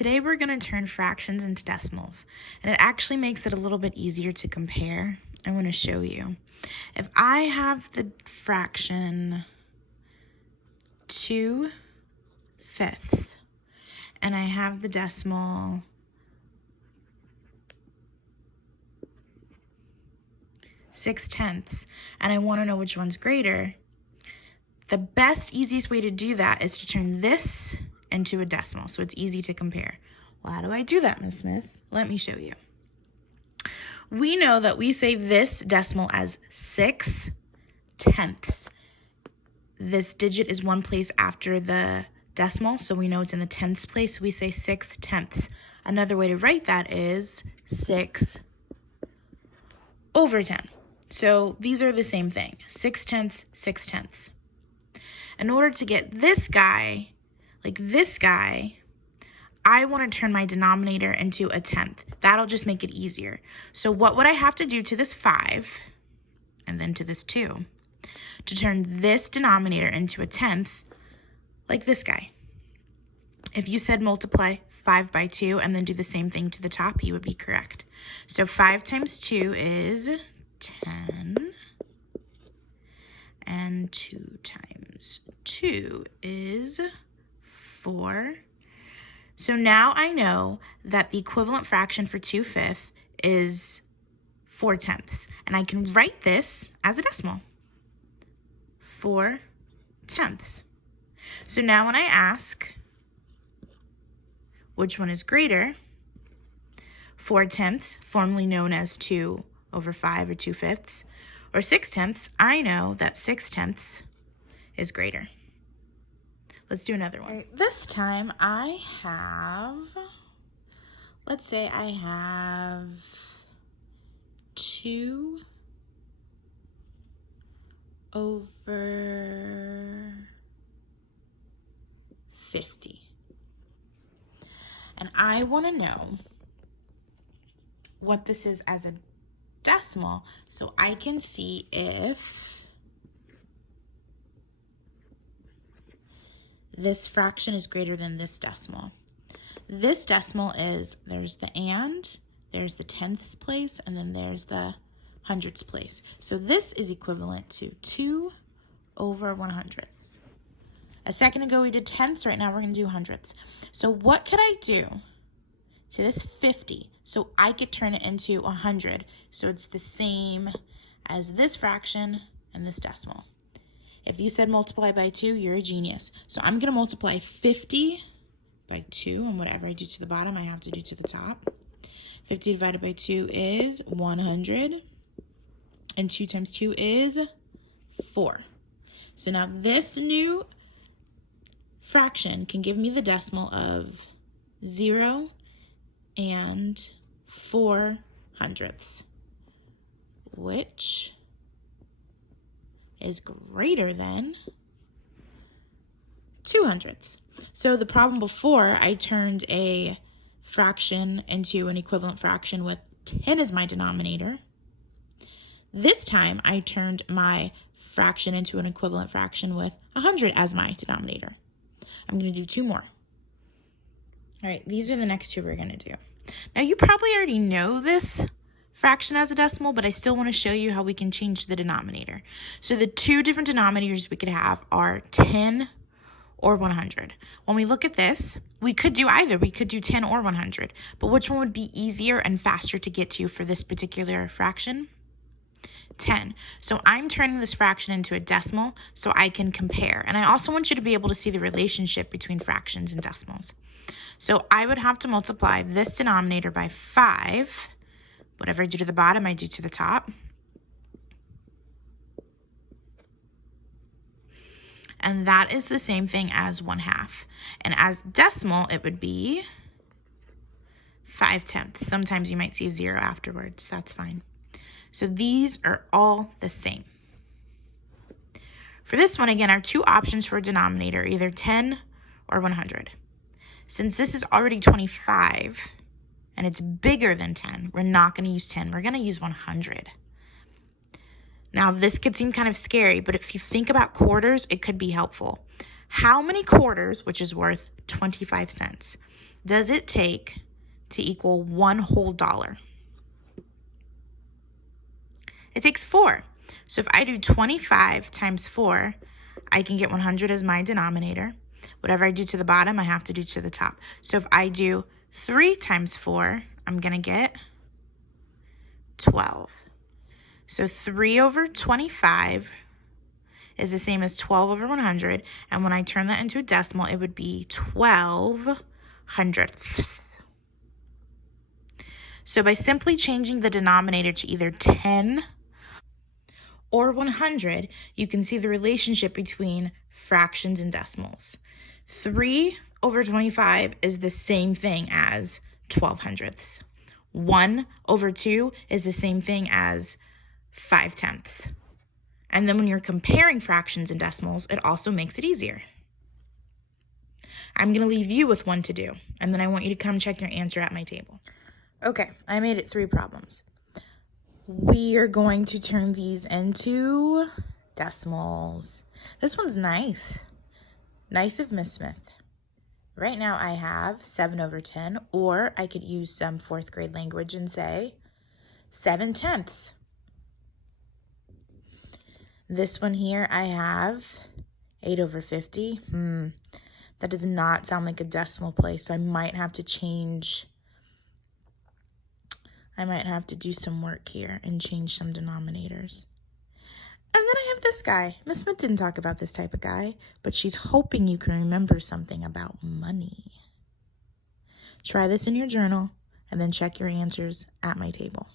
Today we're going to turn fractions into decimals, and it actually makes it a little bit easier to compare. I want to show you. If I have the fraction 2/5 and I have the decimal 6/10, and I want to know which one's greater, the best, easiest way to do that is to turn this into a decimal, so it's easy to compare. Well, how do I do that, Ms. Smith? Let me show you. We know that we say this decimal as 6/10. This digit is one place after the decimal, so we know it's in the tenths place. We say 6/10. Another way to write that is 6/10. So these are the same thing, 6/10, 6/10. In order to get this guy, like this guy, I want to turn my denominator into a tenth. That'll just make it easier. So what would I have to do to this 5 and then to this 2 to turn this denominator into a tenth, like this guy? If you said multiply 5 by 2 and then do the same thing to the top, you would be correct. So 5 times 2 is 10, and 2 times 2 is 4. So now I know that the equivalent fraction for 2/5 is 4/10, and I can write this as a decimal, 4/10. So now when I ask which one is greater, 4/10, formerly known as 2/5 or 2/5, or 6/10, I know that 6/10 is greater. Let's do another one. This time I have, let's say I have 2/50. And I want to know what this is as a decimal, so I can see if this fraction is greater than this decimal. This decimal is, there's the and, there's the tenths place, and then there's the hundredths place. So this is equivalent to 2/100. A second ago we did tenths, right now we're going to do hundredths. So what could I do to this 50 so I could turn it into 100, so it's the same as this fraction and this decimal? If you said multiply by 2, you're a genius. So I'm going to multiply 50 by 2, and whatever I do to the bottom, I have to do to the top. 50 divided by 2 is 100, and 2 times 2 is 4. So now this new fraction can give me the decimal of 0 and 4/100ths, which is greater than 2/100ths. So the problem before, I turned a fraction into an equivalent fraction with 10 as my denominator. This time I turned my fraction into an equivalent fraction with 100 as my denominator. I'm going to do 2 more. All right, these are the next 2 we're going to do. Now you probably already know this fraction as a decimal, but I still want to show you how we can change the denominator. So the 2 different denominators we could have are 10 or 100. When we look at this, we could do either. We could do 10 or 100, but which one would be easier and faster to get to for this particular fraction? 10. So I'm turning this fraction into a decimal so I can compare. And I also want you to be able to see the relationship between fractions and decimals. So I would have to multiply this denominator by 5. Whatever I do to the bottom, I do to the top. And that is the same thing as 1/2. And as decimal, it would be 5/10. Sometimes you might see a 0 afterwards. That's fine. So these are all the same. For this one, again, our 2 options for a denominator, either 10 or 100. Since this is already 25, and it's bigger than 10, we're not going to use 10. We're going to use 100. Now, this could seem kind of scary, but if you think about quarters, it could be helpful. How many quarters, which is worth 25 cents, does it take to equal one whole dollar? It takes 4. So if I do 25 times 4, I can get 100 as my denominator. Whatever I do to the bottom, I have to do to the top. So if I do 3 times 4, I'm going to get 12. So 3 over 25 is the same as 12 over 100. And when I turn that into a decimal, it would be 12 hundredths. So by simply changing the denominator to either 10 or 100, you can see the relationship between fractions and decimals. 3 over 25 is the same thing as 12 hundredths. 1 over 2 is the same thing as 5 tenths. And then when you're comparing fractions and decimals, it also makes it easier. I'm going to leave you with one to do, and then I want you to come check your answer at my table. Okay, I made it 3 problems. We are going to turn these into decimals. This one's nice. Nice of Miss Smith. Right now I have 7 over 10, or I could use some 4th grade language and say 7 tenths. This one here I have 8 over 50. That does not sound like a decimal place, so I might have to change. I might have to do some work here and change some denominators. And then I have this guy. Miss Smith didn't talk about this type of guy, but she's hoping you can remember something about money. Try this in your journal and then check your answers at my table.